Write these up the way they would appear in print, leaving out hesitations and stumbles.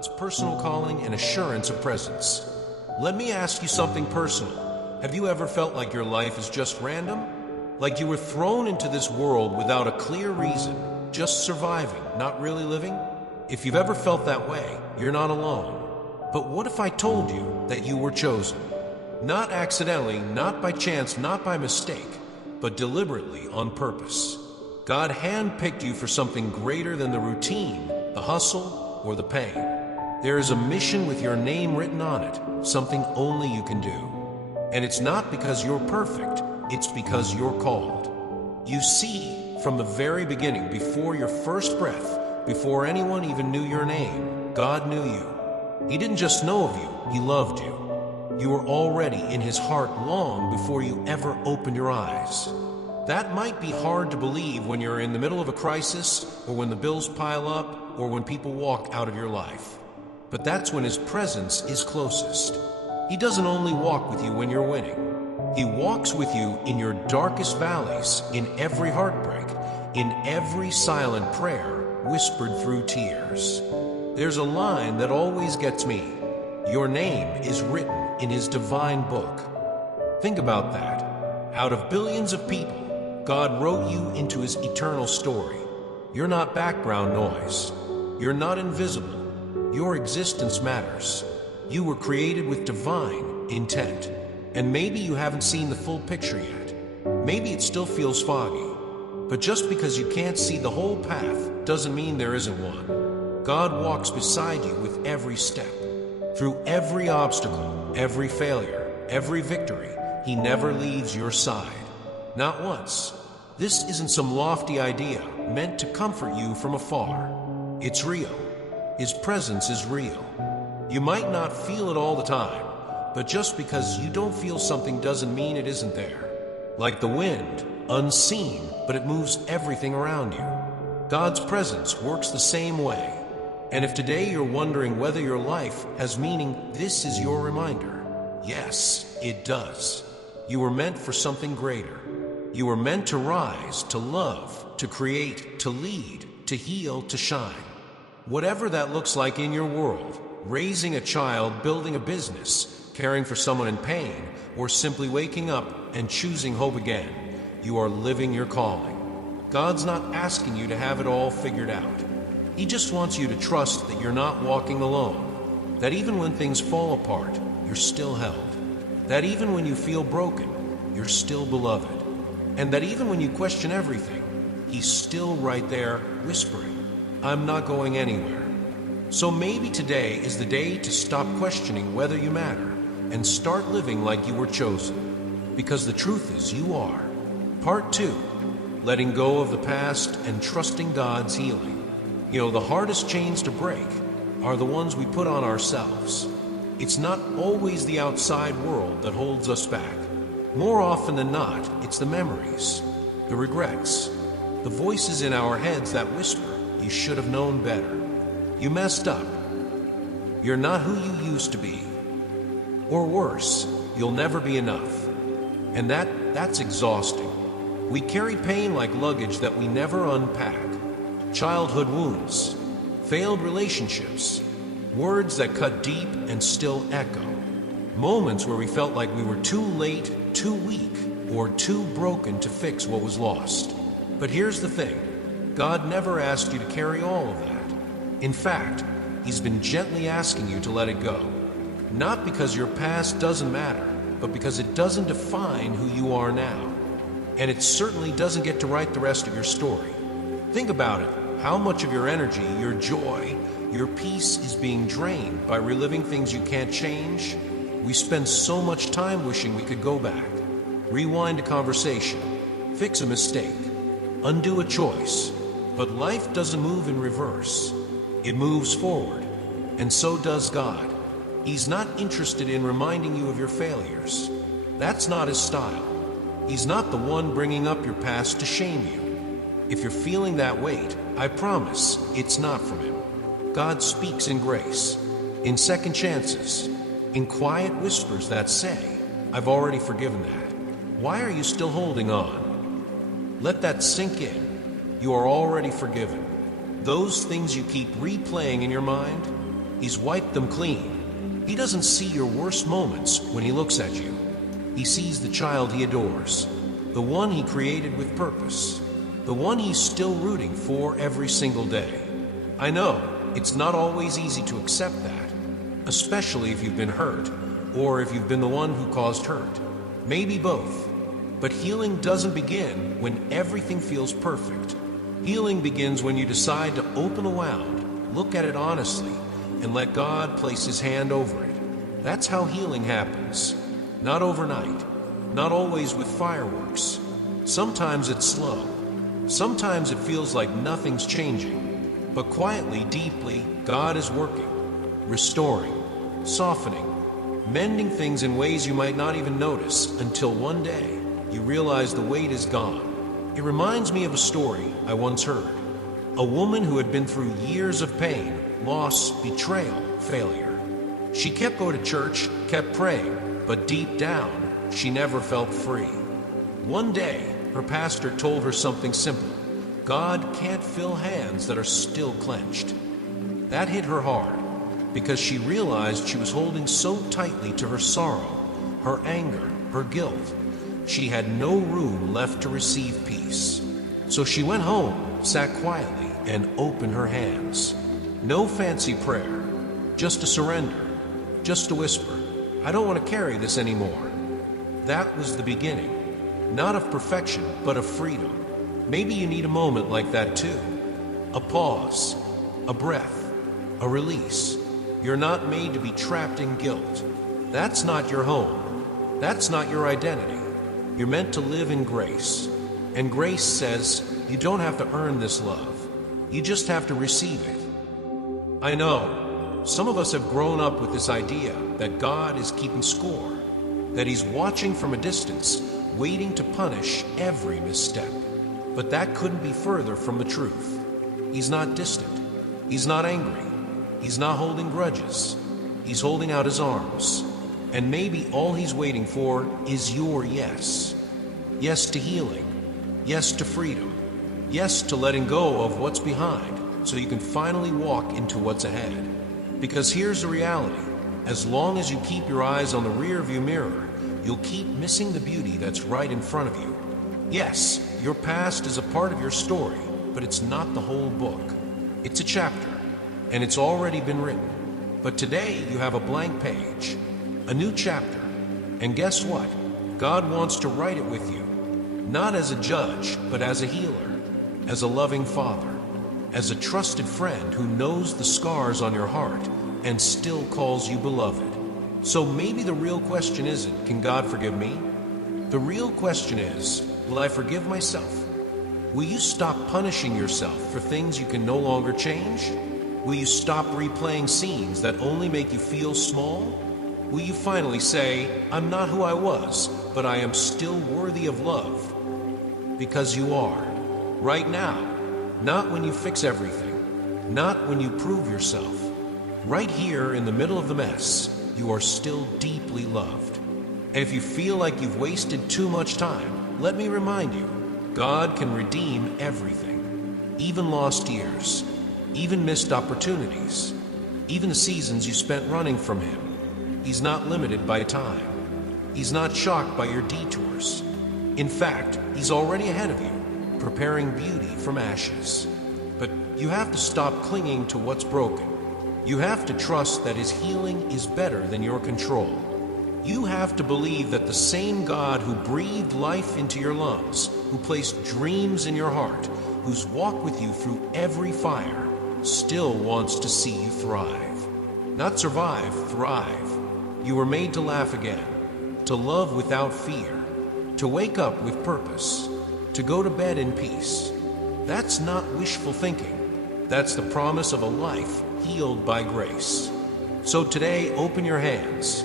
God's personal calling and assurance of presence. Let me ask you something personal. Have you ever felt like your life is just random? Like you were thrown into this world without a clear reason, just surviving, not really living? If you've ever felt that way, you're not alone. But what if I told you that you were chosen? Not accidentally, not by chance, not by mistake, but deliberately on purpose. God handpicked you for something greater than the routine, the hustle, or the pain. There is a mission with your name written on it, something only you can do. And it's not because you're perfect, it's because you're called. You see, from the very beginning, before your first breath, before anyone even knew your name, God knew you. He didn't just know of you, He loved you. You were already in His heart long before you ever opened your eyes. That might be hard to believe when you're in the middle of a crisis, or when the bills pile up, or when people walk out of your life. But that's when His presence is closest. He doesn't only walk with you when you're winning. He walks with you in your darkest valleys, in every heartbreak, in every silent prayer whispered through tears. There's a line that always gets me. Your name is written in His divine book. Think about that. Out of billions of people, God wrote you into His eternal story. You're not background noise. You're not invisible. Your existence matters. You were created with divine intent. And maybe you haven't seen the full picture yet. Maybe it still feels foggy. But just because you can't see the whole path doesn't mean there isn't one. God walks beside you with every step. Through every obstacle, every failure, every victory, He never leaves your side. Not once. This isn't some lofty idea meant to comfort you from afar. It's real. His presence is real. You might not feel it all the time, but just because you don't feel something doesn't mean it isn't there. Like the wind, unseen, but it moves everything around you. God's presence works the same way. And if today you're wondering whether your life has meaning, this is your reminder. Yes, it does. You were meant for something greater. You were meant to rise, to love, to create, to lead, to heal, to shine. Whatever that looks like in your world, raising a child, building a business, caring for someone in pain, or simply waking up and choosing hope again, you are living your calling. God's not asking you to have it all figured out. He just wants you to trust that you're not walking alone, that even when things fall apart, you're still held, that even when you feel broken, you're still beloved, and that even when you question everything, He's still right there whispering, I'm not going anywhere. So maybe today is the day to stop questioning whether you matter and start living like you were chosen, because the truth is you are. Part 2, letting go of the past and trusting God's healing. You know, the hardest chains to break are the ones we put on ourselves. It's not always the outside world that holds us back. More often than not, it's the memories, the regrets, the voices in our heads that whisper, you should have known better. You messed up. You're not who you used to be. Or worse, you'll never be enough. And that's exhausting. We carry pain like luggage that we never unpack. Childhood wounds, failed relationships, words that cut deep and still echo. Moments where we felt like we were too late, too weak, or too broken to fix what was lost. But here's the thing, God never asked you to carry all of that. In fact, He's been gently asking you to let it go. Not because your past doesn't matter, but because it doesn't define who you are now. And it certainly doesn't get to write the rest of your story. Think about it. How much of your energy, your joy, your peace is being drained by reliving things you can't change? We spend so much time wishing we could go back, rewind a conversation, fix a mistake, undo a choice. But life doesn't move in reverse. It moves forward, and so does God. He's not interested in reminding you of your failures. That's not His style. He's not the one bringing up your past to shame you. If you're feeling that weight, I promise it's not from Him. God speaks in grace, in second chances, in quiet whispers that say, I've already forgiven that. Why are you still holding on? Let that sink in. You are already forgiven. Those things you keep replaying in your mind, He's wiped them clean. He doesn't see your worst moments when he looks at you. He sees the child he adores, the one he created with purpose, the one he's still rooting for every single day. I know it's not always easy to accept that, especially if you've been hurt, or if you've been the one who caused hurt. Maybe both. But healing doesn't begin when everything feels perfect. Healing begins when you decide to open a wound, look at it honestly, and let God place his hand over it. That's how healing happens. Not overnight, not always with fireworks. Sometimes it's slow. Sometimes it feels like nothing's changing. But quietly, deeply, God is working, restoring, softening, mending things in ways you might not even notice until one day you realize the weight is gone. It reminds me of a story I once heard. A woman who had been through years of pain, loss, betrayal, failure. She kept going to church, kept praying, but deep down, she never felt free. One day, her pastor told her something simple. God can't fill hands that are still clenched. That hit her hard, because she realized she was holding so tightly to her sorrow, her anger, her guilt. She had no room left to receive peace. So she went home, sat quietly, and opened her hands. No fancy prayer, just a surrender, just a whisper, I don't want to carry this anymore. That was the beginning, not of perfection, but of freedom. Maybe you need a moment like that too. A pause, a breath, a release. You're not made to be trapped in guilt. That's not your home. That's not your identity. You're meant to live in grace. And grace says you don't have to earn this love. You just have to receive it. I know, some of us have grown up with this idea that God is keeping score, that he's watching from a distance, waiting to punish every misstep. But that couldn't be further from the truth. He's not distant. He's not angry. He's not holding grudges. He's holding out his arms. And maybe all he's waiting for is your yes. Yes to healing. Yes to freedom. Yes to letting go of what's behind so you can finally walk into what's ahead. Because here's the reality. As long as you keep your eyes on the rearview mirror, you'll keep missing the beauty that's right in front of you. Yes, your past is a part of your story, but it's not the whole book. It's a chapter, and it's already been written. But today you have a blank page, a new chapter. And guess what? God wants to write it with you, not as a judge, but as a healer, as a loving father, as a trusted friend who knows the scars on your heart and still calls you beloved. So maybe the real question isn't, can God forgive me? The real question is, will I forgive myself? Will you stop punishing yourself for things you can no longer change? Will you stop replaying scenes that only make you feel small? Will you finally say, I'm not who I was, but I am still worthy of love? Because you are. Right now. Not when you fix everything. Not when you prove yourself. Right here in the middle of the mess, you are still deeply loved. And if you feel like you've wasted too much time, let me remind you, God can redeem everything. Even lost years. Even missed opportunities. Even the seasons you spent running from him. He's not limited by time. He's not shocked by your detours. In fact, he's already ahead of you, preparing beauty from ashes. But you have to stop clinging to what's broken. You have to trust that his healing is better than your control. You have to believe that the same God who breathed life into your lungs, who placed dreams in your heart, who's walked with you through every fire, still wants to see you thrive. Not survive, thrive. You were made to laugh again, to love without fear, to wake up with purpose, to go to bed in peace. That's not wishful thinking. That's the promise of a life healed by grace. So today, open your hands.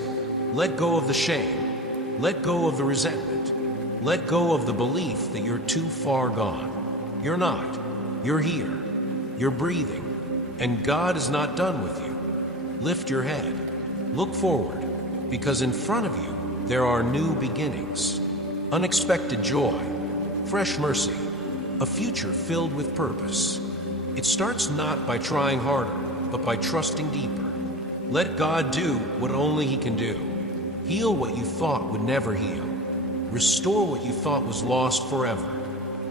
Let go of the shame. Let go of the resentment. Let go of the belief that you're too far gone. You're not. You're here. You're breathing. And God is not done with you. Lift your head. Look forward, because in front of you, there are new beginnings. Unexpected joy. Fresh mercy. A future filled with purpose. It starts not by trying harder, but by trusting deeper. Let God do what only He can do. Heal what you thought would never heal. Restore what you thought was lost forever.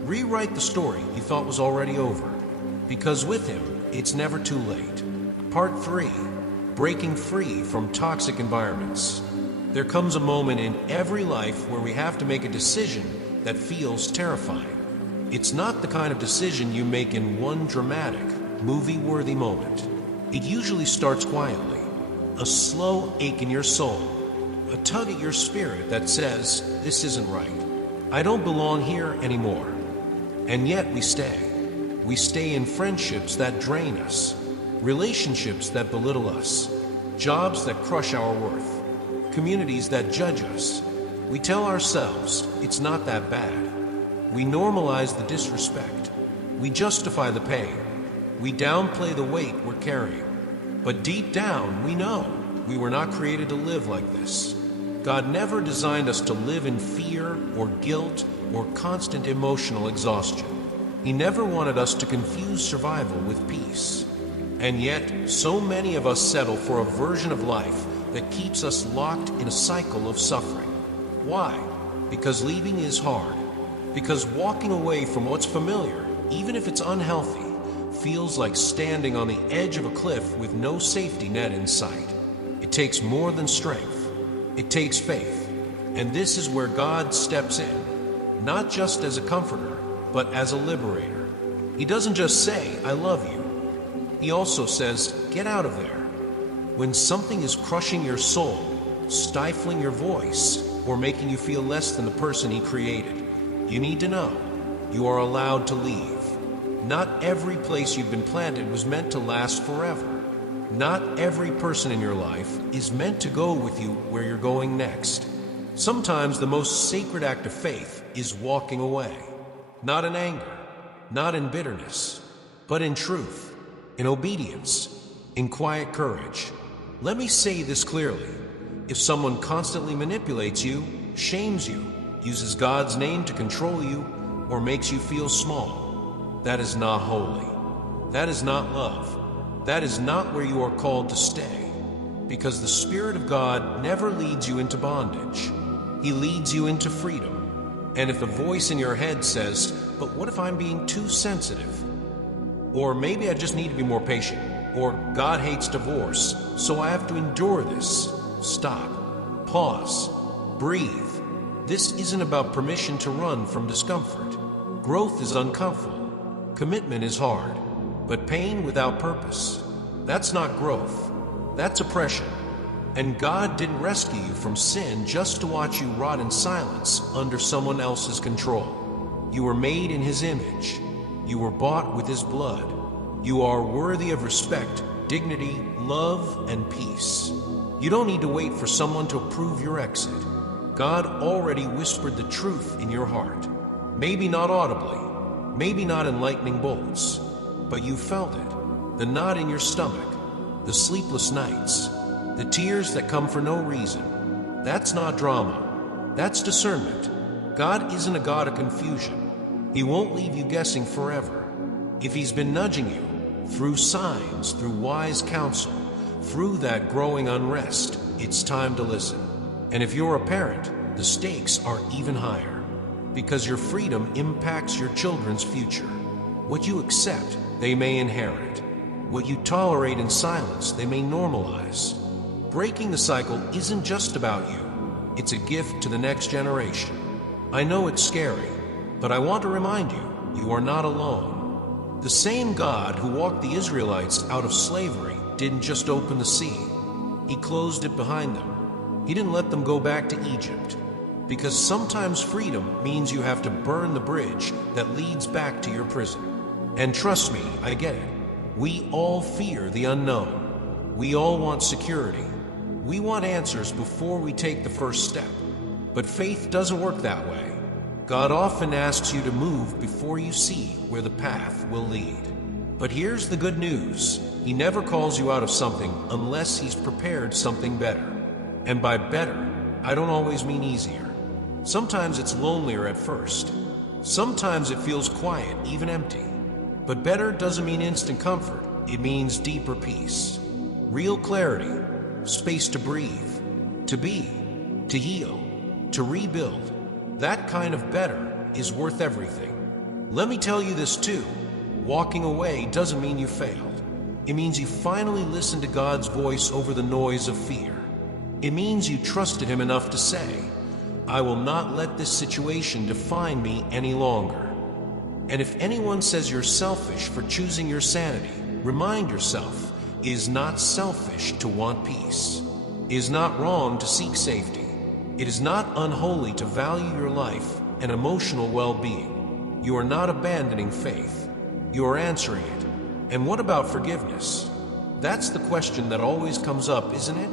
Rewrite the story you thought was already over. Because with Him, it's never too late. Part 3. Breaking free from toxic environments. There comes a moment in every life where we have to make a decision that feels terrifying. It's not the kind of decision you make in one dramatic, movie-worthy moment. It usually starts quietly. A slow ache in your soul. A tug at your spirit that says, this isn't right. I don't belong here anymore. And yet we stay. We stay in friendships that drain us. Relationships that belittle us. Jobs that crush our worth. Communities that judge us. We tell ourselves it's not that bad. We normalize the disrespect. We justify the pain. We downplay the weight we're carrying. But deep down, we know we were not created to live like this. God never designed us to live in fear or guilt or constant emotional exhaustion. He never wanted us to confuse survival with peace. And yet, so many of us settle for a version of life that keeps us locked in a cycle of suffering. Why? Because leaving is hard. Because walking away from what's familiar, even if it's unhealthy, feels like standing on the edge of a cliff with no safety net in sight. It takes more than strength. It takes faith. And this is where God steps in, not just as a comforter, but as a liberator. He doesn't just say, I love you. He also says, get out of there. When something is crushing your soul, stifling your voice, or making you feel less than the person He created, you need to know you are allowed to leave. Not every place you've been planted was meant to last forever. Not every person in your life is meant to go with you where you're going next. Sometimes the most sacred act of faith is walking away. Not in anger, not in bitterness, but in truth, in obedience, in quiet courage. Let me say this clearly. If someone constantly manipulates you, shames you, uses God's name to control you, or makes you feel small, that is not holy. That is not love. That is not where you are called to stay. Because the Spirit of God never leads you into bondage. He leads you into freedom. And if the voice in your head says, but what if I'm being too sensitive? Or maybe I just need to be more patient. Or God hates divorce, so I have to endure this. Stop. Pause. Breathe. This isn't about permission to run from discomfort. Growth is uncomfortable. Commitment is hard. But pain without purpose, that's not growth. That's oppression. And God didn't rescue you from sin just to watch you rot in silence under someone else's control. You were made in His image. You were bought with His blood. You are worthy of respect, dignity, love, and peace. You don't need to wait for someone to approve your exit. God already whispered the truth in your heart. Maybe not audibly, maybe not in lightning bolts, but you felt it. The knot in your stomach, the sleepless nights, the tears that come for no reason. That's not drama. That's discernment. God isn't a God of confusion. He won't leave you guessing forever. If He's been nudging you, through signs, through wise counsel, through that growing unrest, it's time to listen. And if you're a parent, the stakes are even higher. Because your freedom impacts your children's future. What you accept, they may inherit. What you tolerate in silence, they may normalize. Breaking the cycle isn't just about you. It's a gift to the next generation. I know it's scary, but I want to remind you, you are not alone. The same God who walked the Israelites out of slavery didn't just open the sea. He closed it behind them. He didn't let them go back to Egypt. Because sometimes freedom means you have to burn the bridge that leads back to your prison. And trust me, I get it. We all fear the unknown. We all want security. We want answers before we take the first step. But faith doesn't work that way. God often asks you to move before you see where the path will lead. But here's the good news. He never calls you out of something unless He's prepared something better. And by better, I don't always mean easier. Sometimes it's lonelier at first. Sometimes it feels quiet, even empty. But better doesn't mean instant comfort. It means deeper peace. real clarity, space to breathe, to be, to heal, to rebuild. That kind of better is worth everything. Let me tell you this too. Walking away doesn't mean you failed. It means you finally listened to God's voice over the noise of fear. It means you trusted Him enough to say, I will not let this situation define me any longer. And if anyone says you're selfish for choosing your sanity, remind yourself, it is not selfish to want peace. It is not wrong to seek safety. It is not unholy to value your life and emotional well-being. You are not abandoning faith. You are answering it. And what about forgiveness? That's the question that always comes up, isn't it?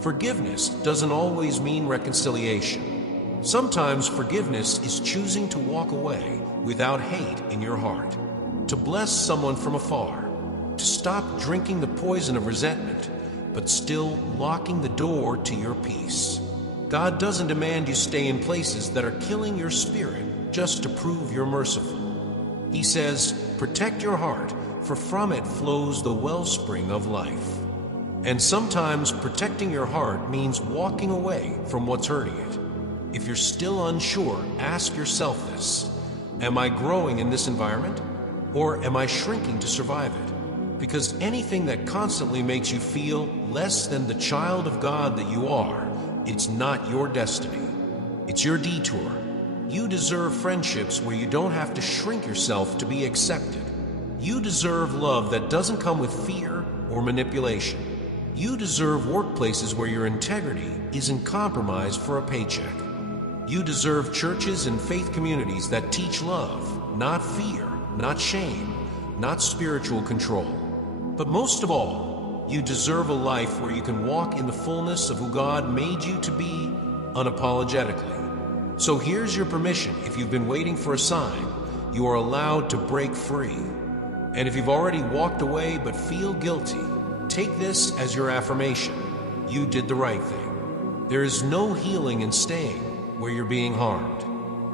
Forgiveness doesn't always mean reconciliation. Sometimes forgiveness is choosing to walk away without hate in your heart, to bless someone from afar, to stop drinking the poison of resentment, but still locking the door to your peace. God doesn't demand you stay in places that are killing your spirit just to prove you're merciful. He says, protect your heart, for from it flows the wellspring of life. And sometimes protecting your heart means walking away from what's hurting it. If you're still unsure, ask yourself this. Am I growing in this environment? Or am I shrinking to survive it? Because anything that constantly makes you feel less than the child of God that you are, it's not your destiny. It's your detour. You deserve friendships where you don't have to shrink yourself to be accepted. You deserve love that doesn't come with fear or manipulation. You deserve workplaces where your integrity isn't compromised for a paycheck. You deserve churches and faith communities that teach love, not fear, not shame, not spiritual control. But most of all, you deserve a life where you can walk in the fullness of who God made you to be unapologetically. So here's your permission. If you've been waiting for a sign, you are allowed to break free. And if you've already walked away but feel guilty, take this as your affirmation. You did the right thing. There is no healing in staying where you're being harmed.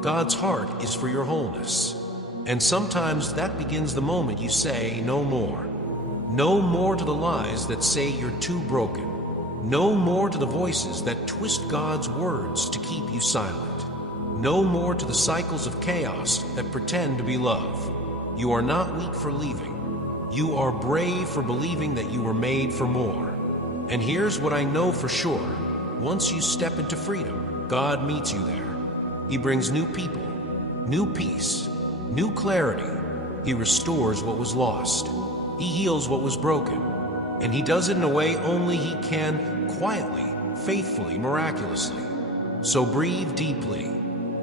God's heart is for your wholeness. And sometimes that begins the moment you say no more. No more to the lies that say you're too broken. No more to the voices that twist God's words to keep you silent. No more to the cycles of chaos that pretend to be love. You are not weak for leaving. You are brave for believing that you were made for more. And here's what I know for sure. Once you step into freedom, God meets you there. He brings new people, new peace, new clarity. He restores what was lost. He heals what was broken. And He does it in a way only He can, quietly, faithfully, miraculously. So breathe deeply,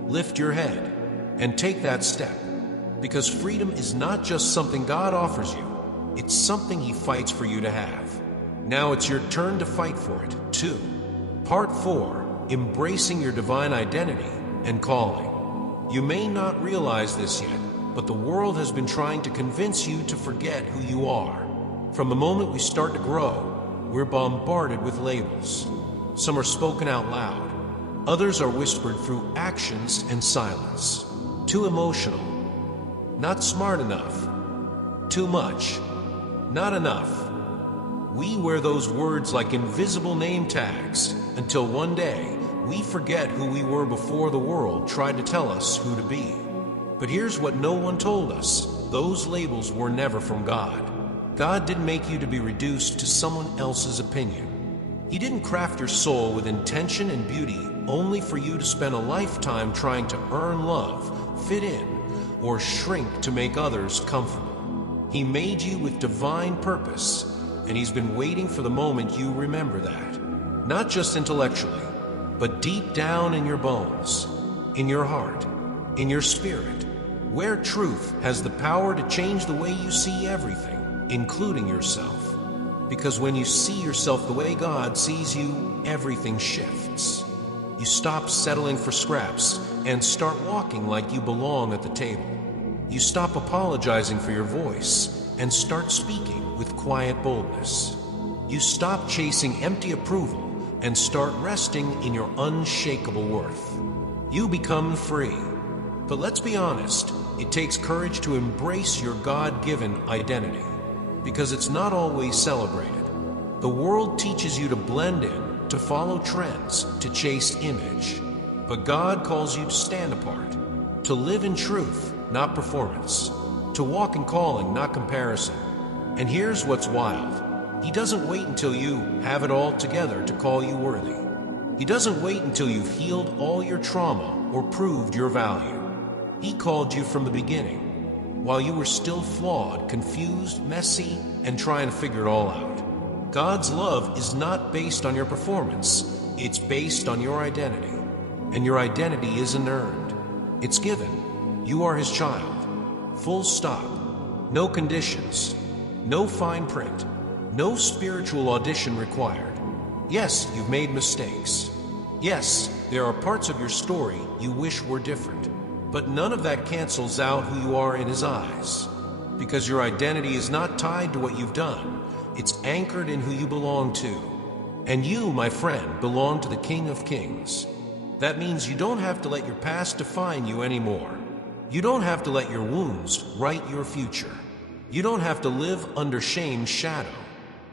lift your head, and take that step. Because freedom is not just something God offers you, it's something He fights for you to have. Now it's your turn to fight for it, too. Part 4, Embracing Your Divine Identity and Calling. You may not realize this yet, but the world has been trying to convince you to forget who you are. From the moment we start to grow, we're bombarded with labels. Some are spoken out loud. Others are whispered through actions and silence. Too emotional. Not smart enough. Too much. Not enough. We wear those words like invisible name tags until one day we forget who we were before the world tried to tell us who to be. But here's what no one told us. Those labels were never from God. God didn't make you to be reduced to someone else's opinion. He didn't craft your soul with intention and beauty only for you to spend a lifetime trying to earn love, fit in, or shrink to make others comfortable. He made you with divine purpose, and He's been waiting for the moment you remember that. Not just intellectually, but deep down in your bones, in your heart, in your spirit, where truth has the power to change the way you see everything, including yourself. Because when you see yourself the way God sees you, everything shifts. You stop settling for scraps and start walking like you belong at the table. You stop apologizing for your voice and start speaking with quiet boldness. You stop chasing empty approval and start resting in your unshakable worth. You become free. But let's be honest, it takes courage to embrace your God-given identity, because it's not always celebrated. The world teaches you to blend in, to follow trends, to chase image. But God calls you to stand apart, to live in truth, not performance, to walk in calling, not comparison. And here's what's wild. He doesn't wait until you have it all together to call you worthy. He doesn't wait until you've healed all your trauma or proved your value. He called you from the beginning, while you were still flawed, confused, messy, and trying to figure it all out. God's love is not based on your performance. It's based on your identity. And your identity isn't earned. It's given. You are His child. Full stop. No conditions. No fine print. No spiritual audition required. Yes, you've made mistakes. Yes, there are parts of your story you wish were different. But none of that cancels out who you are in His eyes. Because your identity is not tied to what you've done. It's anchored in who you belong to. And you, my friend, belong to the King of Kings. That means you don't have to let your past define you anymore. You don't have to let your wounds write your future. You don't have to live under shame's shadow.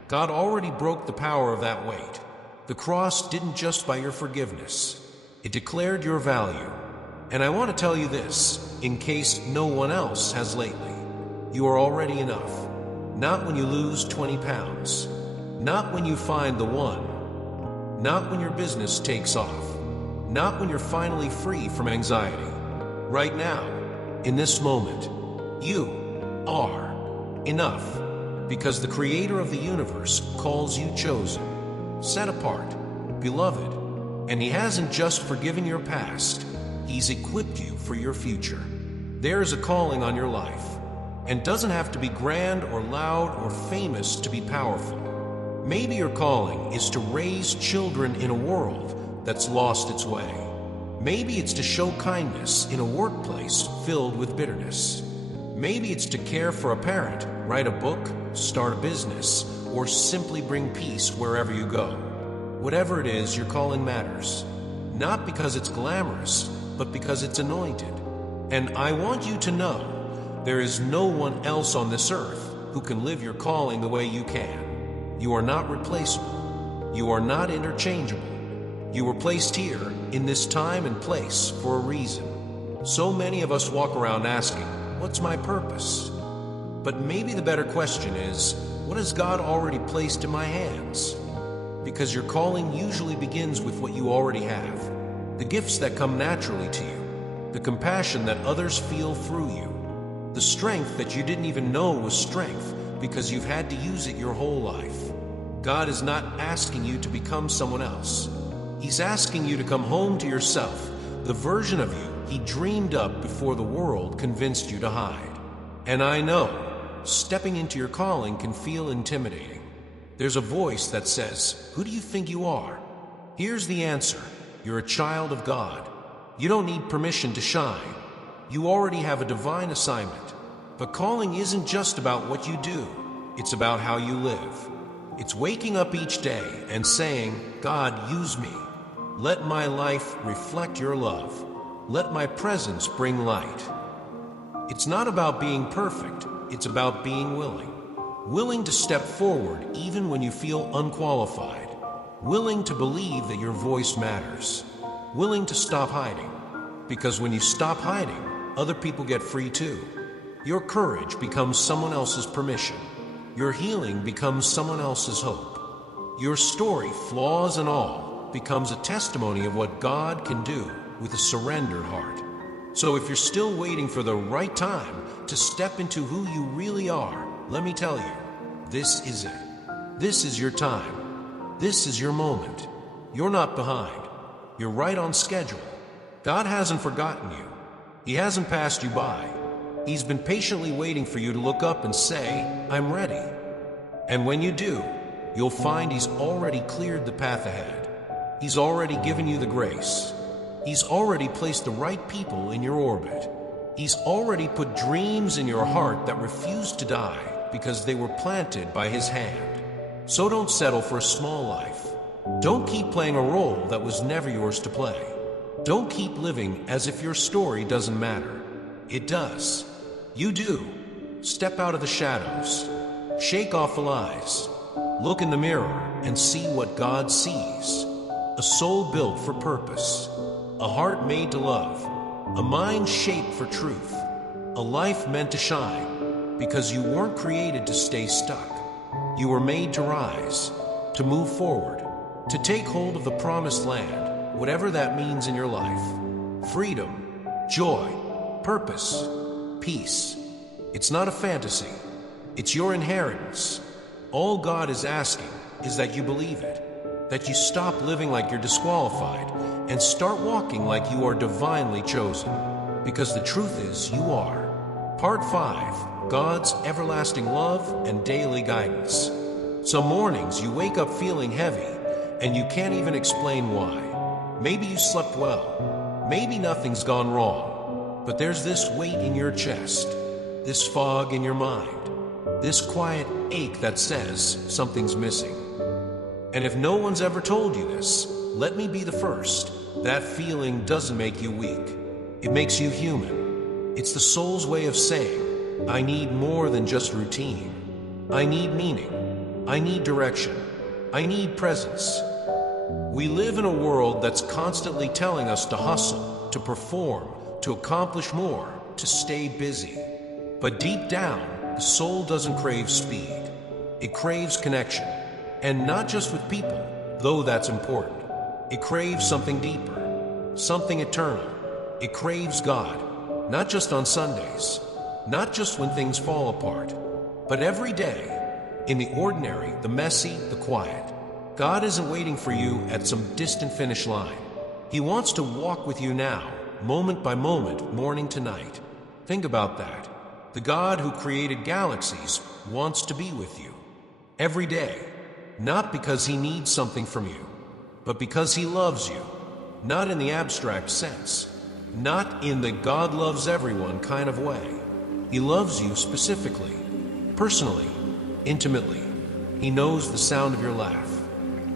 God already broke the power of that weight. The cross didn't just buy your forgiveness. It declared your value. And I want to tell you this, in case no one else has lately. You are already enough. Not when you lose 20 pounds. Not when you find the one. Not when your business takes off. Not when you're finally free from anxiety. Right now, in this moment, you are enough because the Creator of the universe calls you chosen, set apart, beloved, and He hasn't just forgiven your past, He's equipped you for your future. There is a calling on your life, and doesn't have to be grand or loud or famous to be powerful. Maybe your calling is to raise children in a world that's lost its way. Maybe it's to show kindness in a workplace filled with bitterness. Maybe it's to care for a parent, write a book, start a business, or simply bring peace wherever you go. Whatever it is, your calling matters. Not because it's glamorous, but because it's anointed. And I want you to know, there is no one else on this earth who can live your calling the way you can. You are not replaceable. You are not interchangeable. You were placed here in this time and place for a reason. So many of us walk around asking, what's my purpose? But maybe the better question is, what has God already placed in my hands? Because your calling usually begins with what you already have. The gifts that come naturally to you. The compassion that others feel through you. The strength that you didn't even know was strength because you've had to use it your whole life. God is not asking you to become someone else. He's asking you to come home to yourself, the version of you He dreamed up before the world convinced you to hide. And I know, stepping into your calling can feel intimidating. There's a voice that says, who do you think you are? Here's the answer. You're a child of God. You don't need permission to shine. You already have a divine assignment. But calling isn't just about what you do. It's about how you live. It's waking up each day and saying, God, use me. Let my life reflect your love. Let my presence bring light. It's not about being perfect. It's about being willing. Willing to step forward even when you feel unqualified. Willing to believe that your voice matters. Willing to stop hiding. Because when you stop hiding, other people get free too. Your courage becomes someone else's permission. Your healing becomes someone else's hope. Your story, flaws and all, becomes a testimony of what God can do with a surrendered heart. So if you're still waiting for the right time to step into who you really are, let me tell you, this is it. This is your time. This is your moment. You're not behind. You're right on schedule. God hasn't forgotten you. He hasn't passed you by. He's been patiently waiting for you to look up and say, I'm ready. And when you do, you'll find He's already cleared the path ahead. He's already given you the grace. He's already placed the right people in your orbit. He's already put dreams in your heart that refuse to die because they were planted by His hand. So don't settle for a small life. Don't keep playing a role that was never yours to play. Don't keep living as if your story doesn't matter. It does. You do. Step out of the shadows. Shake off the lies. Look in the mirror and see what God sees. A soul built for purpose, a heart made to love, a mind shaped for truth, a life meant to shine, because you weren't created to stay stuck. You were made to rise, to move forward, to take hold of the promised land, whatever that means in your life. Freedom, joy, purpose, peace. It's not a fantasy. It's your inheritance. All God is asking is that you believe it, that you stop living like you're disqualified and start walking like you are divinely chosen. Because the truth is, you are. Part 5, God's everlasting love and daily guidance. Some mornings you wake up feeling heavy and you can't even explain why. Maybe you slept well. Maybe nothing's gone wrong. But there's this weight in your chest, this fog in your mind, this quiet ache that says something's missing. And if no one's ever told you this, let me be the first. That feeling doesn't make you weak. It makes you human. It's the soul's way of saying, I need more than just routine. I need meaning. I need direction. I need presence. We live in a world that's constantly telling us to hustle, to perform, to accomplish more, to stay busy. But deep down, the soul doesn't crave speed. It craves connection. And not just with people, though that's important. It craves something deeper, something eternal. It craves God, not just on Sundays, not just when things fall apart, but every day, in the ordinary, the messy, the quiet. God isn't waiting for you at some distant finish line. He wants to walk with you now, moment by moment, morning to night. Think about that. The God who created galaxies wants to be with you every day, not because he needs something from you, but because he loves you, not in the abstract sense, not in the God loves everyone kind of way. He loves you specifically, personally, intimately. He knows the sound of your laugh,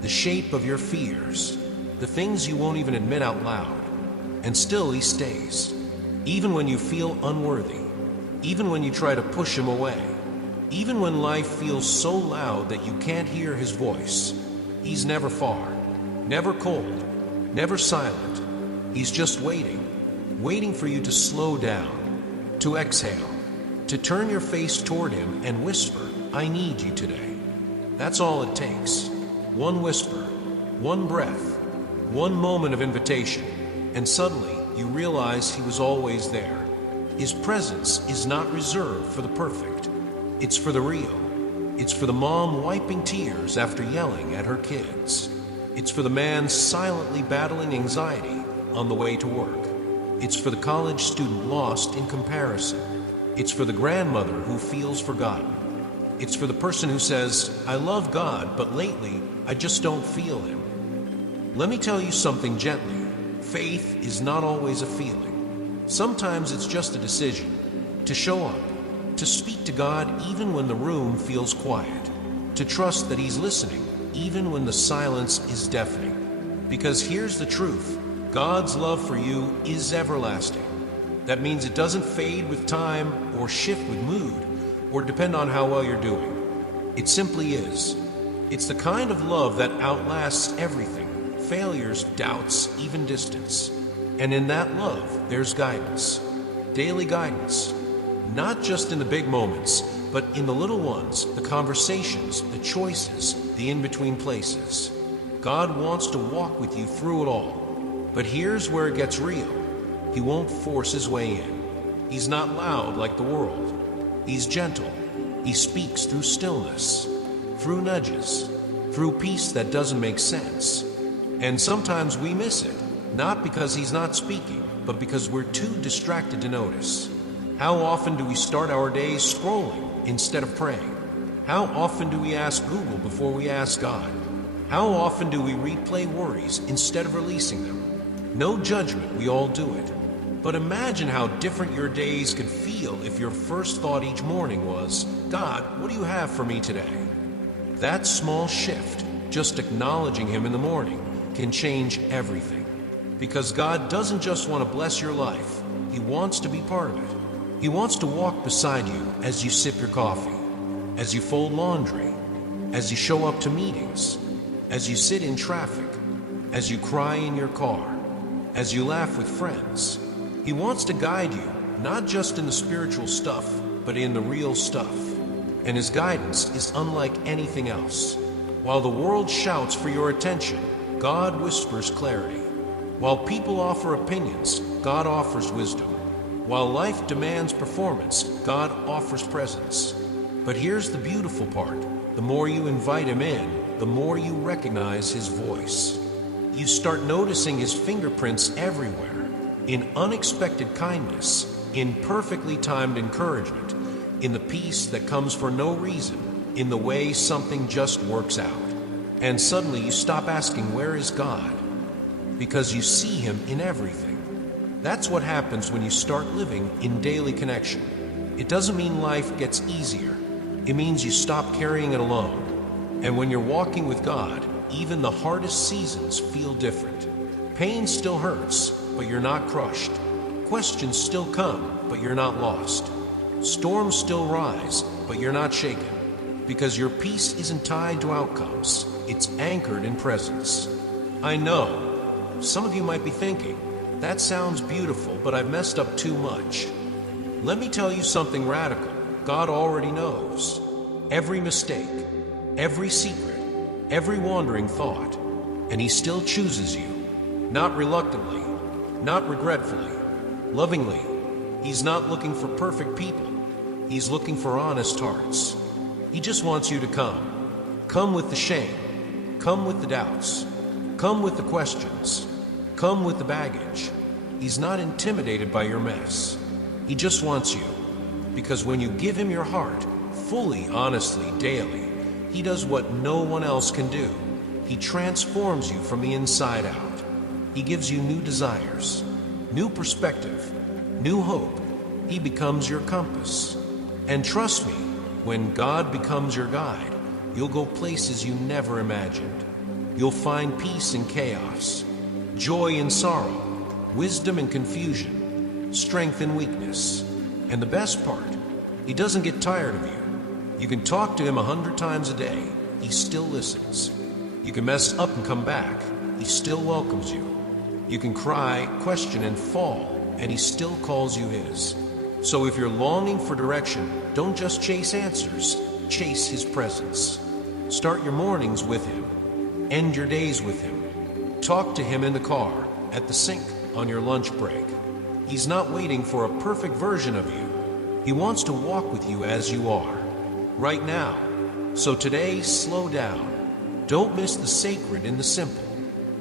the shape of your fears, the things you won't even admit out loud. And still he stays, even when you feel unworthy, even when you try to push him away, even when life feels so loud that you can't hear his voice. He's never far, never cold, never silent. He's just waiting for you to slow down, to exhale, to turn your face toward him and whisper, I need you today. That's all it takes. One whisper, one breath, one moment of invitation, and suddenly you realize he was always there. His presence is not reserved for the perfect. It's for the real. It's for the mom wiping tears after yelling at her kids. It's for the man silently battling anxiety on the way to work. It's for the college student lost in comparison. It's for the grandmother who feels forgotten. It's for the person who says, I love God, but lately I just don't feel him. Let me tell you something gently. Faith is not always a feeling. Sometimes it's just a decision to show up, to speak to God even when the room feels quiet, to trust that he's listening even when the silence is deafening. Because here's the truth, God's love for you is everlasting. That means it doesn't fade with time or shift with mood or depend on how well you're doing. It simply is. It's the kind of love that outlasts everything, failures, doubts, even distance. And in that love, there's guidance, daily guidance, not just in the big moments, but in the little ones, the conversations, the choices, the in-between places. God wants to walk with you through it all. But here's where it gets real. He won't force his way in. He's not loud like the world. He's gentle. He speaks through stillness, through nudges, through peace that doesn't make sense. And sometimes we miss it. Not because he's not speaking, but because we're too distracted to notice. How often do we start our days scrolling instead of praying? How often do we ask Google before we ask God? How often do we replay worries instead of releasing them? No judgment, we all do it. But imagine how different your days could feel if your first thought each morning was, God, what do you have for me today? That small shift, just acknowledging him in the morning, can change everything. Because God doesn't just want to bless your life, he wants to be part of it. He wants to walk beside you as you sip your coffee, as you fold laundry, as you show up to meetings, as you sit in traffic, as you cry in your car, as you laugh with friends. He wants to guide you, not just in the spiritual stuff, but in the real stuff. And his guidance is unlike anything else. While the world shouts for your attention, God whispers clarity. While people offer opinions, God offers wisdom. While life demands performance, God offers presence. But here's the beautiful part. The more you invite him in, the more you recognize his voice. You start noticing his fingerprints everywhere, in unexpected kindness, in perfectly timed encouragement, in the peace that comes for no reason, in the way something just works out. And suddenly you stop asking, where is God? Because you see him in everything. That's what happens when you start living in daily connection. It doesn't mean life gets easier. It means you stop carrying it alone. And when you're walking with God, even the hardest seasons feel different. Pain still hurts, but you're not crushed. Questions still come, but you're not lost. Storms still rise, but you're not shaken. Because your peace isn't tied to outcomes. It's anchored in presence. I know. Some of you might be thinking, that sounds beautiful, but I've messed up too much. Let me tell you something radical. God already knows. Every mistake, every secret, every wandering thought, and he still chooses you. Not reluctantly, not regretfully, lovingly. He's not looking for perfect people. He's looking for honest hearts. He just wants you to come. Come with the shame. Come with the doubts. Come with the questions. Come with the baggage. He's not intimidated by your mess. He just wants you. Because when you give him your heart, fully, honestly, daily, he does what no one else can do. He transforms you from the inside out. He gives you new desires, new perspective, new hope. He becomes your compass. And trust me, when God becomes your guide, you'll go places you never imagined. You'll find peace in chaos, joy in sorrow, wisdom in confusion, strength in weakness. And the best part, he doesn't get tired of you. You can talk to him 100 times a day. He still listens. You can mess up and come back. He still welcomes you. You can cry, question, and fall, and he still calls you his. So if you're longing for direction, don't just chase answers. Chase his presence. Start your mornings with him. End your days with him. Talk to him in the car, at the sink, on your lunch break. He's not waiting for a perfect version of you. He wants to walk with you as you are, right now. So today, slow down. Don't miss the sacred in the simple.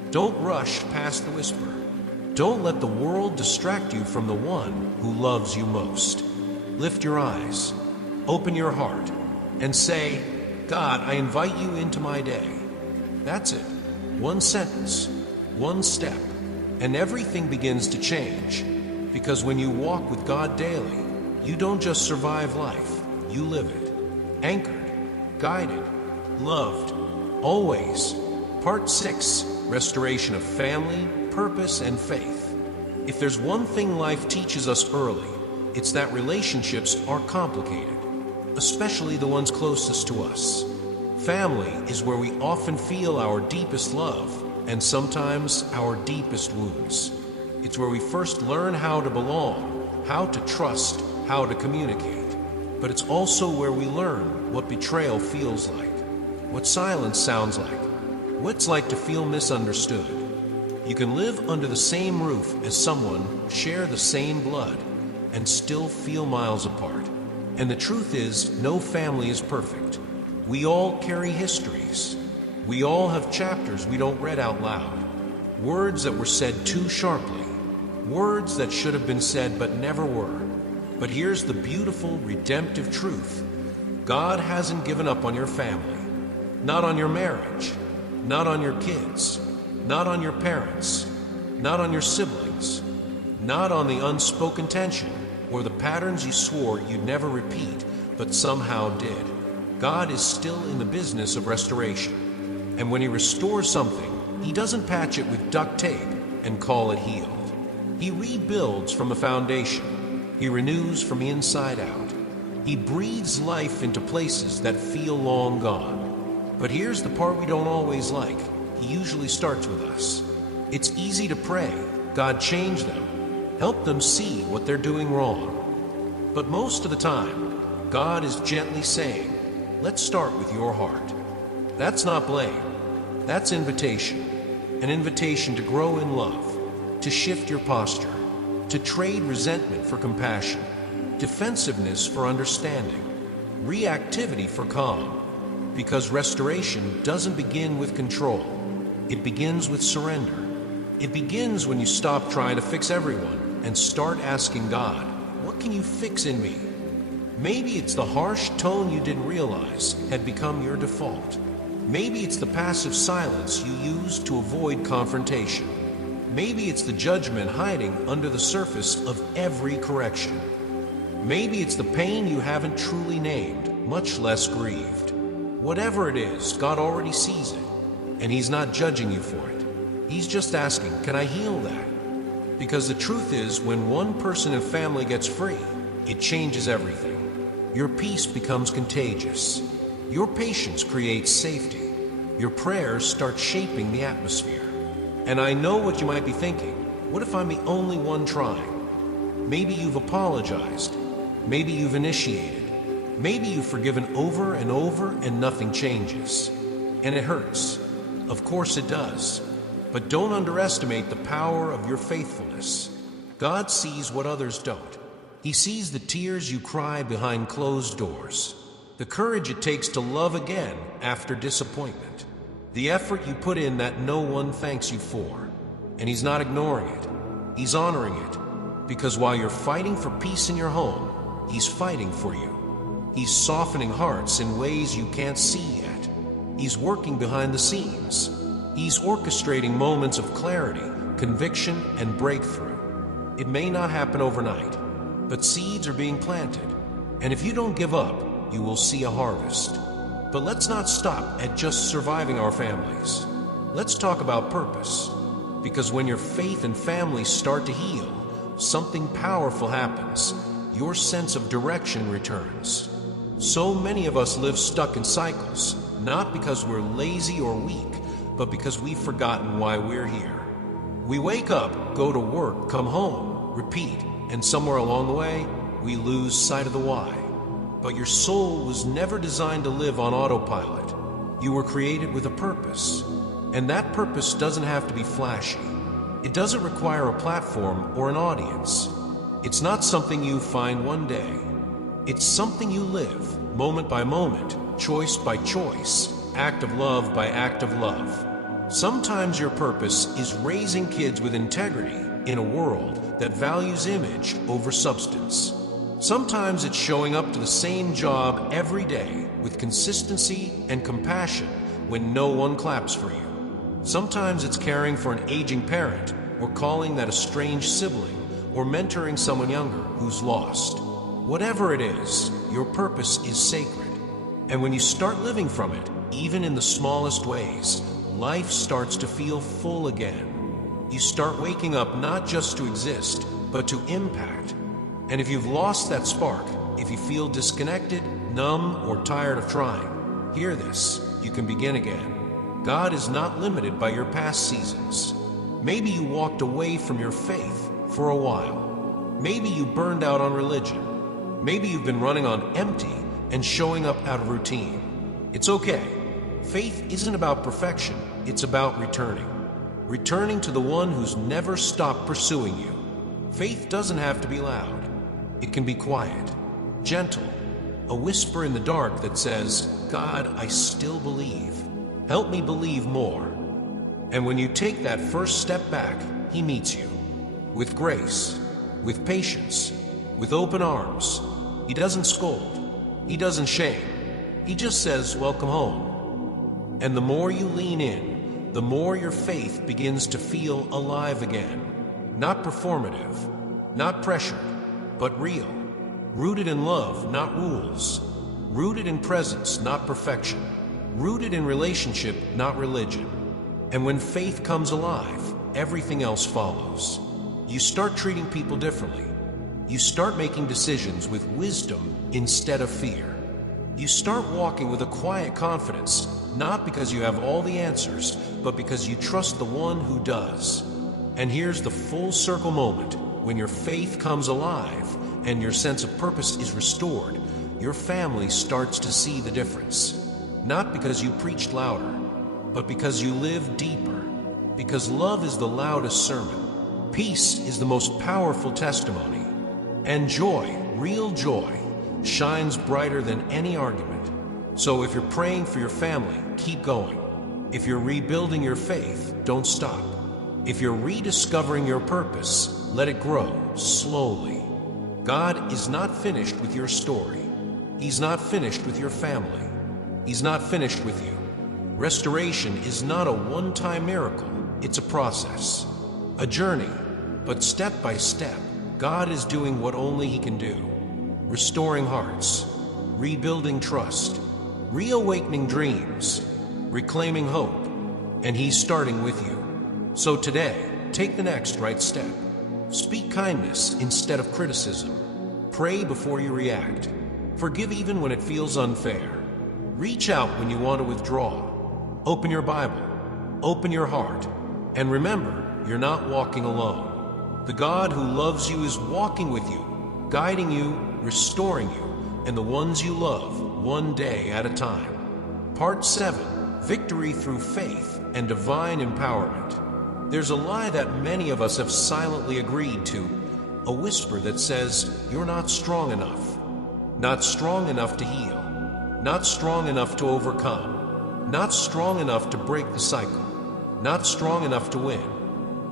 Don't rush past the whisper. Don't let the world distract you from the one who loves you most. Lift your eyes, open your heart, and say, God, I invite you into my day. That's it. One sentence, one step, and everything begins to change. Because when you walk with God daily, you don't just survive life, you live it. Anchored, guided, loved, always. Part 6, Restoration of Family, Purpose, and Faith. If there's one thing life teaches us early, it's that relationships are complicated, especially the ones closest to us. Family is where we often feel our deepest love, and sometimes our deepest wounds. It's where we first learn how to belong, how to trust, how to communicate. But it's also where we learn what betrayal feels like, what silence sounds like, what it's like to feel misunderstood. You can live under the same roof as someone, share the same blood, and still feel miles apart. And the truth is, no family is perfect. We all carry histories. We all have chapters we don't read out loud. Words that were said too sharply. Words that should have been said but never were. But here's the beautiful, redemptive truth. God hasn't given up on your family. Not on your marriage. Not on your kids. Not on your parents. Not on your siblings. Not on the unspoken tension or the patterns you swore you'd never repeat, but somehow did. God is still in the business of restoration. And when he restores something, he doesn't patch it with duct tape and call it healed. He rebuilds from a foundation. He renews from the inside out. He breathes life into places that feel long gone. But here's the part we don't always like. He usually starts with us. It's easy to pray, God change them, help them see what they're doing wrong. But most of the time, God is gently saying, let's start with your heart. That's not blame. That's invitation. An invitation to grow in love, to shift your posture, to trade resentment for compassion, defensiveness for understanding, reactivity for calm. Because restoration doesn't begin with control. It begins with surrender. It begins when you stop trying to fix everyone and start asking God, what can you fix in me? Maybe it's the harsh tone you didn't realize had become your default. Maybe it's the passive silence you used to avoid confrontation. Maybe it's the judgment hiding under the surface of every correction. Maybe it's the pain you haven't truly named, much less grieved. Whatever it is, God already sees it, and He's not judging you for it. He's just asking, can I heal that? Because the truth is, when one person and family gets free, it changes everything. Your peace becomes contagious. Your patience creates safety. Your prayers start shaping the atmosphere. And I know what you might be thinking. What if I'm the only one trying? Maybe you've apologized. Maybe you've initiated. Maybe you've forgiven over and over and nothing changes. And it hurts. Of course it does. But don't underestimate the power of your faithfulness. God sees what others don't. He sees the tears you cry behind closed doors, the courage it takes to love again after disappointment, the effort you put in that no one thanks you for. And He's not ignoring it. He's honoring it. Because while you're fighting for peace in your home, He's fighting for you. He's softening hearts in ways you can't see yet. He's working behind the scenes. He's orchestrating moments of clarity, conviction, and breakthrough. It may not happen overnight, but seeds are being planted. And if you don't give up, you will see a harvest. But let's not stop at just surviving our families. Let's talk about purpose. Because when your faith and family start to heal, something powerful happens. Your sense of direction returns. So many of us live stuck in cycles, not because we're lazy or weak, but because we've forgotten why we're here. We wake up, go to work, come home, repeat, and somewhere along the way, we lose sight of the why. But your soul was never designed to live on autopilot. You were created with a purpose. And that purpose doesn't have to be flashy. It doesn't require a platform or an audience. It's not something you find one day. It's something you live, moment by moment, choice by choice, act of love by act of love. Sometimes your purpose is raising kids with integrity in a world that values image over substance. Sometimes it's showing up to the same job every day with consistency and compassion when no one claps for you. Sometimes it's caring for an aging parent, or calling that estranged sibling, or mentoring someone younger who's lost. Whatever it is, your purpose is sacred. And when you start living from it, even in the smallest ways, life starts to feel full again. You start waking up not just to exist, but to impact. And if you've lost that spark, if you feel disconnected, numb, or tired of trying, hear this: you can begin again. God is not limited by your past seasons. Maybe you walked away from your faith for a while. Maybe you burned out on religion. Maybe you've been running on empty and showing up out of routine. It's okay. Faith isn't about perfection, it's about returning. Returning to the one who's never stopped pursuing you. Faith doesn't have to be loud. It can be quiet, gentle, a whisper in the dark that says, God, I still believe. Help me believe more. And when you take that first step back, He meets you. With grace, with patience, with open arms. He doesn't scold. He doesn't shame. He just says, welcome home. And the more you lean in, the more your faith begins to feel alive again. Not performative, not pressured, but real. Rooted in love, not rules. Rooted in presence, not perfection. Rooted in relationship, not religion. And when faith comes alive, everything else follows. You start treating people differently. You start making decisions with wisdom instead of fear. You start walking with a quiet confidence, not because you have all the answers, but because you trust the one who does. And here's the full circle moment. When your faith comes alive and your sense of purpose is restored, your family starts to see the difference. Not because you preached louder, but because you live deeper. Because love is the loudest sermon. Peace is the most powerful testimony. And joy, real joy, shines brighter than any argument. So if you're praying for your family, keep going. If you're rebuilding your faith, don't stop. If you're rediscovering your purpose, let it grow slowly. God is not finished with your story. He's not finished with your family. He's not finished with you. Restoration is not a one-time miracle. It's a process, a journey. But step by step, God is doing what only He can do. Restoring hearts, rebuilding trust, reawakening dreams, reclaiming hope. And He's starting with you. So today, take the next right step. Speak kindness instead of criticism. Pray before you react. Forgive even when it feels unfair. Reach out when you want to withdraw. Open your Bible. Open your heart. And remember, you're not walking alone. The God who loves you is walking with you, guiding you, restoring you, and the ones you love, one day at a time. Part 7, Victory Through Faith and Divine Empowerment. There's a lie that many of us have silently agreed to, a whisper that says, you're not strong enough. Not strong enough to heal. Not strong enough to overcome. Not strong enough to break the cycle. Not strong enough to win.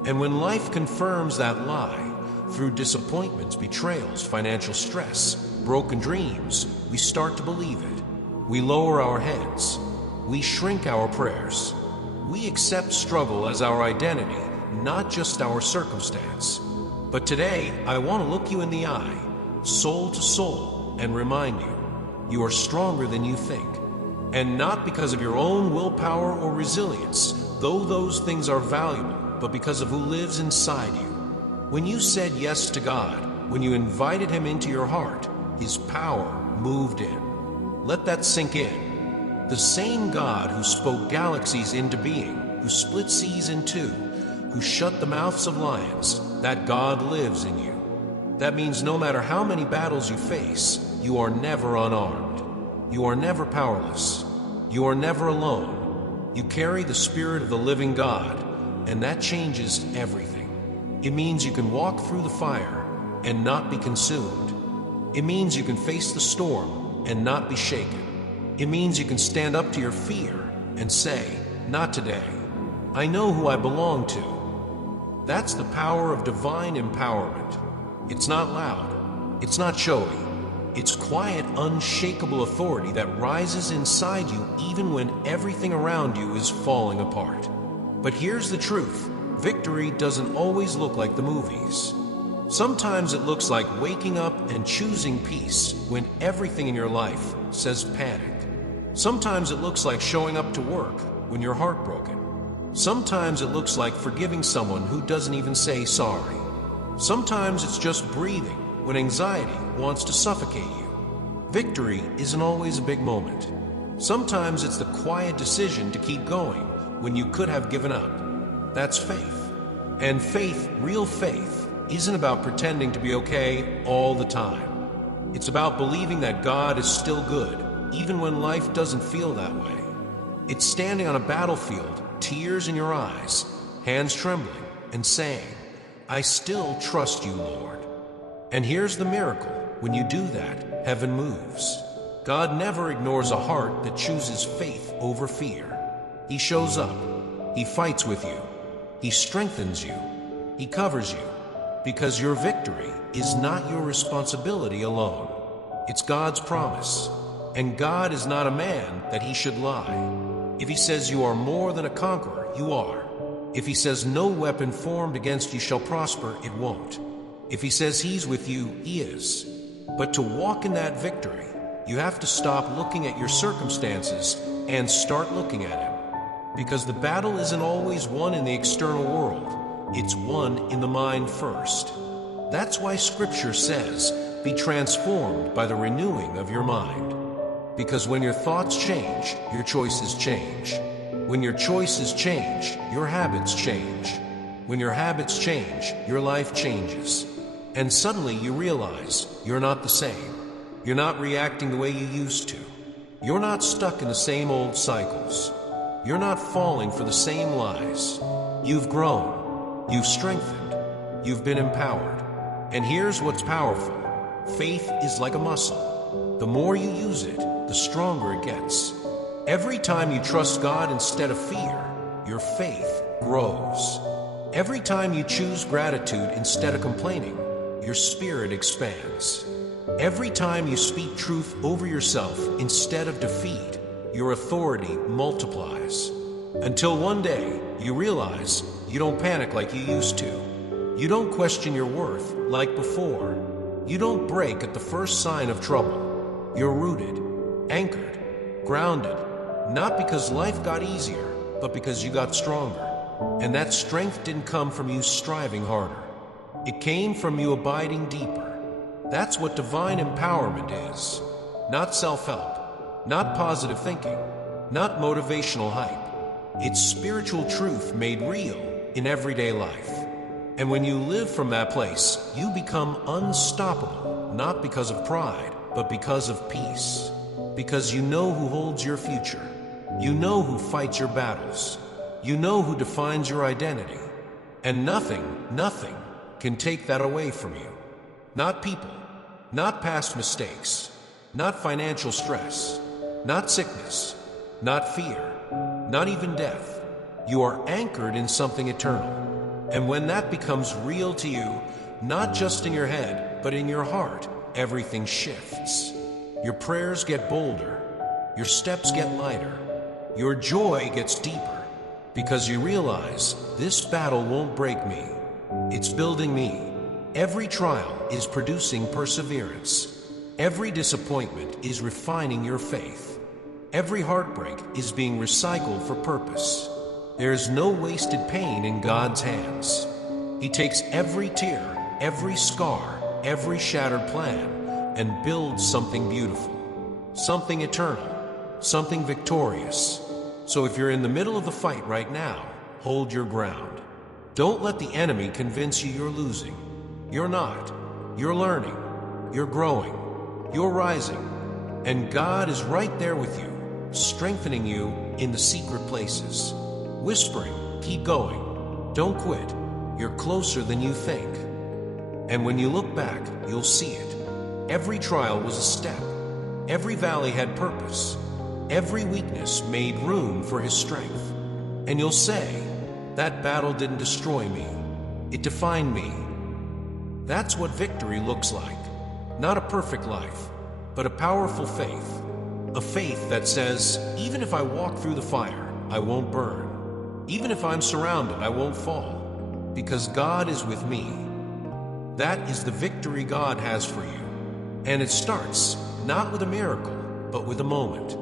And when life confirms that lie, through disappointments, betrayals, financial stress, broken dreams, we start to believe it. We lower our heads. We shrink our prayers. We accept struggle as our identity, not just our circumstance. But today, I want to look you in the eye, soul to soul, and remind you, you are stronger than you think. And not because of your own willpower or resilience, though those things are valuable, but because of who lives inside you. When you said yes to God, when you invited Him into your heart, His power moved in. Let that sink in. The same God who spoke galaxies into being, who split seas in two, who shut the mouths of lions, that God lives in you. That means no matter how many battles you face, you are never unarmed. You are never powerless. You are never alone. You carry the Spirit of the living God, and that changes everything. It means you can walk through the fire and not be consumed. It means you can face the storm and not be shaken. It means you can stand up to your fear and say, not today. I know who I belong to. That's the power of divine empowerment. It's not loud. It's not showy. It's quiet, unshakable authority that rises inside you even when everything around you is falling apart. But here's the truth. Victory doesn't always look like the movies. Sometimes it looks like waking up and choosing peace when everything in your life says panic. Sometimes it looks like showing up to work when you're heartbroken. Sometimes it looks like forgiving someone who doesn't even say sorry. Sometimes it's just breathing when anxiety wants to suffocate you. Victory isn't always a big moment. Sometimes it's the quiet decision to keep going when you could have given up. That's faith. And faith, real faith, isn't about pretending to be okay all the time. It's about believing that God is still good, even when life doesn't feel that way. It's standing on a battlefield, tears in your eyes, hands trembling, and saying, I still trust you, Lord. And here's the miracle. When you do that, heaven moves. God never ignores a heart that chooses faith over fear. He shows up. He fights with you. He strengthens you. He covers you. Because your victory is not your responsibility alone. It's God's promise. And God is not a man that He should lie. If He says you are more than a conqueror, you are. If He says no weapon formed against you shall prosper, it won't. If He says He's with you, He is. But to walk in that victory, you have to stop looking at your circumstances and start looking at Him. Because the battle isn't always won in the external world. It's won in the mind first. That's why Scripture says, be transformed by the renewing of your mind. Because when your thoughts change, your choices change. When your choices change, your habits change. When your habits change, your life changes. And suddenly you realize you're not the same. You're not reacting the way you used to. You're not stuck in the same old cycles. You're not falling for the same lies. You've grown. You've strengthened. You've been empowered. And here's what's powerful. Faith is like a muscle. The more you use it, the stronger it gets. Every time you trust God instead of fear, your faith grows. Every time you choose gratitude instead of complaining, your spirit expands. Every time you speak truth over yourself instead of defeat, your authority multiplies. Until one day, you realize you don't panic like you used to. You don't question your worth like before. You don't break at the first sign of trouble. You're rooted, anchored, grounded, not because life got easier, but because you got stronger. And that strength didn't come from you striving harder. It came from you abiding deeper. That's what divine empowerment is. Not self-help, not positive thinking, not motivational hype. It's spiritual truth made real in everyday life. And when you live from that place, you become unstoppable, not because of pride, but because of peace. Because you know who holds your future. You know who fights your battles. You know who defines your identity. And nothing can take that away from you. Not people, not past mistakes, not financial stress, not sickness, not fear, not even death. You are anchored in something eternal. And when that becomes real to you, not just in your head, but in your heart, everything shifts. Your prayers get bolder. Your steps get lighter. Your joy gets deeper. Because you realize this battle won't break me. It's building me. Every trial is producing perseverance. Every disappointment is refining your faith. Every heartbreak is being recycled for purpose. There is no wasted pain in God's hands. He takes every tear, every scar, every shattered plan, and builds something beautiful, something eternal, something victorious. So if you're in the middle of the fight right now, hold your ground. Don't let the enemy convince you you're losing. You're not. You're learning. You're growing. You're rising. And God is right there with you, strengthening you in the secret places, whispering, keep going. Don't quit. You're closer than you think. And when you look back, you'll see it. Every trial was a step. Every valley had purpose. Every weakness made room for His strength. And you'll say, that battle didn't destroy me. It defined me. That's what victory looks like. Not a perfect life, but a powerful faith. A faith that says, even if I walk through the fire, I won't burn. Even if I'm surrounded, I won't fall. Because God is with me. That is the victory God has for you. And it starts not with a miracle, but with a moment.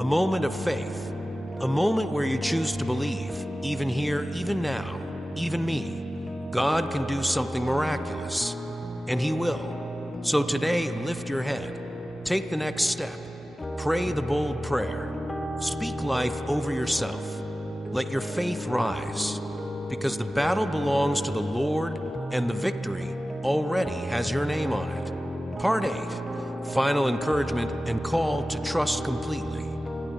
A moment of faith. A moment where you choose to believe, even here, even now, even me. God can do something miraculous, and He will. So today, lift your head. Take the next step. Pray the bold prayer. Speak life over yourself. Let your faith rise, because the battle belongs to the Lord, and the victory already has your name on it. Part 8. Final encouragement and call to trust completely.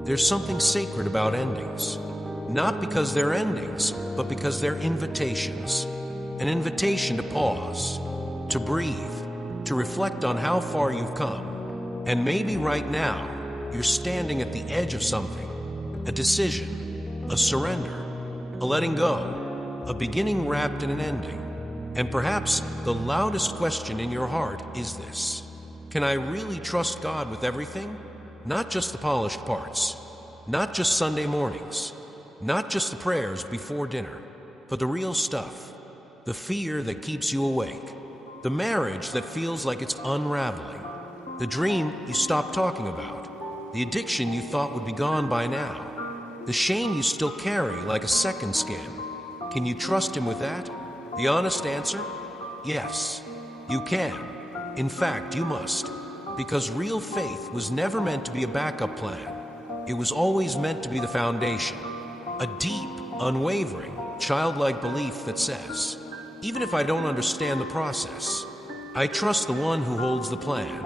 There's something sacred about endings. Not because they're endings, but because they're invitations. An invitation to pause, to breathe, to reflect on how far you've come. And maybe right now, you're standing at the edge of something. A decision, a surrender, a letting go, a beginning wrapped in an ending. And perhaps the loudest question in your heart is this: can I really trust God with everything? Not just the polished parts, not just Sunday mornings, not just the prayers before dinner, but the real stuff. The fear that keeps you awake. The marriage that feels like it's unraveling. The dream you stopped talking about. The addiction you thought would be gone by now. The shame you still carry like a second skin. Can you trust Him with that? The honest answer? Yes, you can. In fact, you must. Because real faith was never meant to be a backup plan. It was always meant to be the foundation. A deep, unwavering, childlike belief that says, even if I don't understand the process, I trust the one who holds the plan.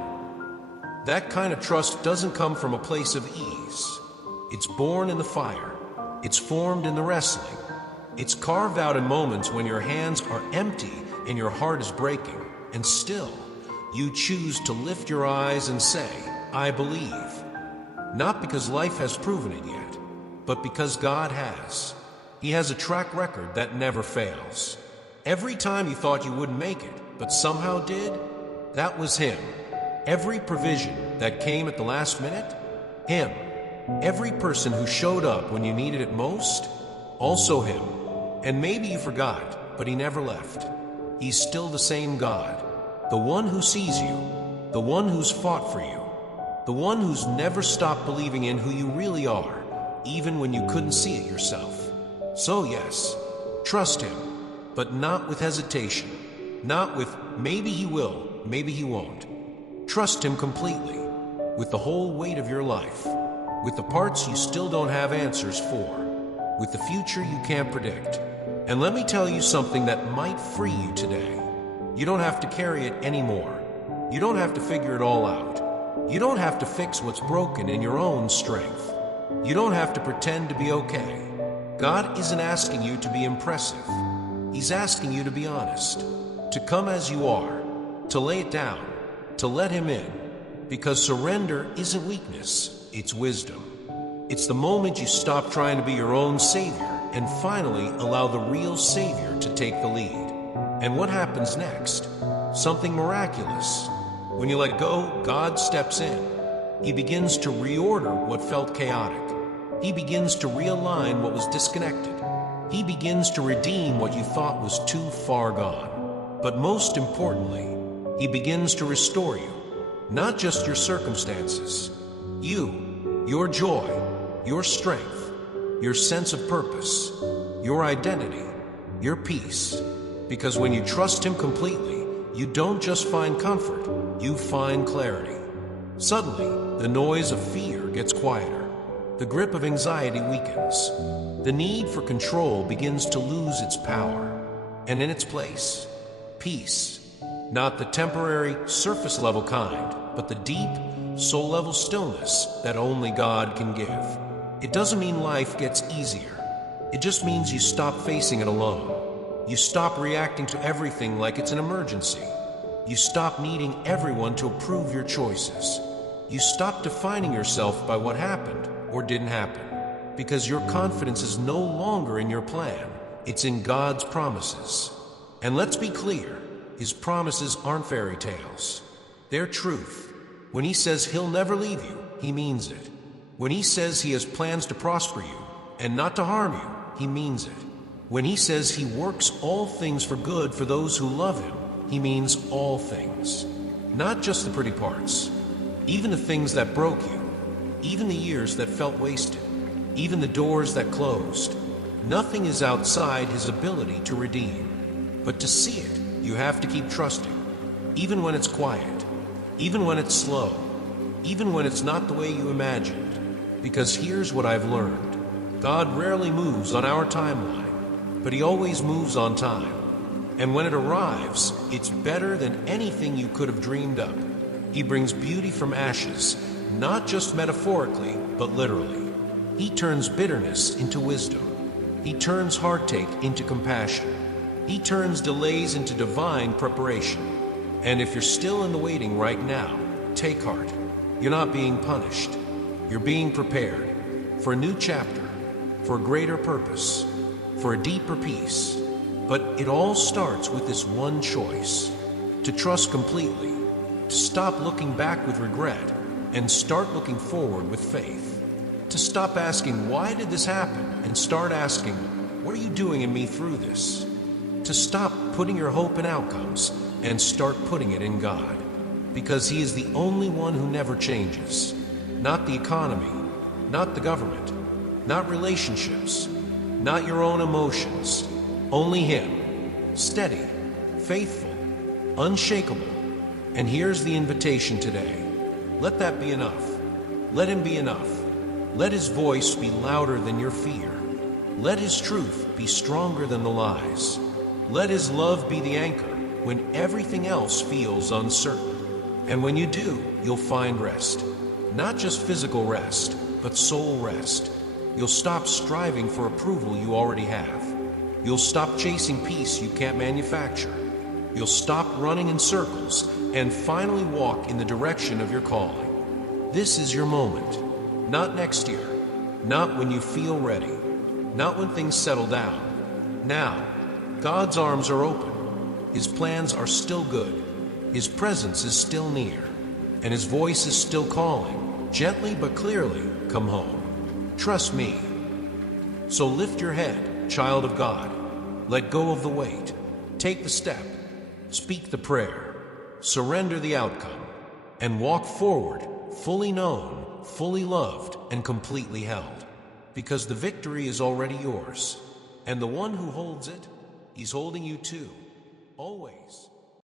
That kind of trust doesn't come from a place of ease. It's born in the fire. It's formed in the wrestling. It's carved out in moments when your hands are empty and your heart is breaking, and still, you choose to lift your eyes and say, I believe. Not because life has proven it yet, but because God has. He has a track record that never fails. Every time you thought you wouldn't make it, but somehow did, that was Him. Every provision that came at the last minute, Him. Every person who showed up when you needed it most, also Him. And maybe you forgot, but He never left. He's still the same God. The one who sees you, the one who's fought for you, the one who's never stopped believing in who you really are, even when you couldn't see it yourself. So yes, trust Him, but not with hesitation, not with maybe He will, maybe He won't. Trust Him completely, with the whole weight of your life, with the parts you still don't have answers for, with the future you can't predict. And let me tell you something that might free you today. You don't have to carry it anymore. You don't have to figure it all out. You don't have to fix what's broken in your own strength. You don't have to pretend to be okay. God isn't asking you to be impressive. He's asking you to be honest, to come as you are, to lay it down, to let Him in. Because surrender isn't weakness, it's wisdom. It's the moment you stop trying to be your own savior and finally allow the real Savior to take the lead. And what happens next? Something miraculous. When you let go, God steps in. He begins to reorder what felt chaotic. He begins to realign what was disconnected. He begins to redeem what you thought was too far gone. But most importantly, He begins to restore you, not just your circumstances. You, your joy, your strength, your sense of purpose, your identity, your peace. Because when you trust Him completely, you don't just find comfort, you find clarity. Suddenly, the noise of fear gets quieter. The grip of anxiety weakens. The need for control begins to lose its power. And in its place, peace. Not the temporary, surface-level kind, but the deep, soul-level stillness that only God can give. It doesn't mean life gets easier. It just means you stop facing it alone. You stop reacting to everything like it's an emergency. You stop needing everyone to approve your choices. You stop defining yourself by what happened or didn't happen. Because your confidence is no longer in your plan. It's in God's promises. And let's be clear, His promises aren't fairy tales. They're truth. When He says He'll never leave you, He means it. When He says He has plans to prosper you and not to harm you, He means it. When He says He works all things for good for those who love Him, He means all things. Not just the pretty parts. Even the things that broke you. Even the years that felt wasted. Even the doors that closed. Nothing is outside His ability to redeem. But to see it, you have to keep trusting. Even when it's quiet. Even when it's slow. Even when it's not the way you imagined. Because here's what I've learned. God rarely moves on our timeline. But He always moves on time. And when it arrives, it's better than anything you could have dreamed up. He brings beauty from ashes, not just metaphorically, but literally. He turns bitterness into wisdom. He turns heartache into compassion. He turns delays into divine preparation. And if you're still in the waiting right now, take heart. You're not being punished. You're being prepared for a new chapter, for a greater purpose, for a deeper peace. But it all starts with this one choice: to trust completely, to stop looking back with regret and start looking forward with faith, to stop asking, why did this happen, and start asking, what are you doing in me through this? To stop putting your hope in outcomes and start putting it in God, because He is the only one who never changes. Not the economy, not the government, not relationships, not your own emotions. Only Him, steady, faithful, unshakable. And here's the invitation today. Let that be enough. Let him be enough. Let his voice be louder than your fear. Let his truth be stronger than the lies. Let his love be the anchor when everything else feels uncertain. And when you do, you'll find rest. Not just physical rest, but soul rest. You'll stop striving for approval you already have. You'll stop chasing peace you can't manufacture. You'll stop running in circles and finally walk in the direction of your calling. This is your moment. Not next year. Not when you feel ready. Not when things settle down. Now, God's arms are open. His plans are still good. His presence is still near. And his voice is still calling, gently but clearly, come home. Trust me. So lift your head, child of God. Let go of the weight. Take the step. Speak the prayer. Surrender the outcome. And walk forward, fully known, fully loved, and completely held. Because the victory is already yours. And the one who holds it, he's holding you too. Always.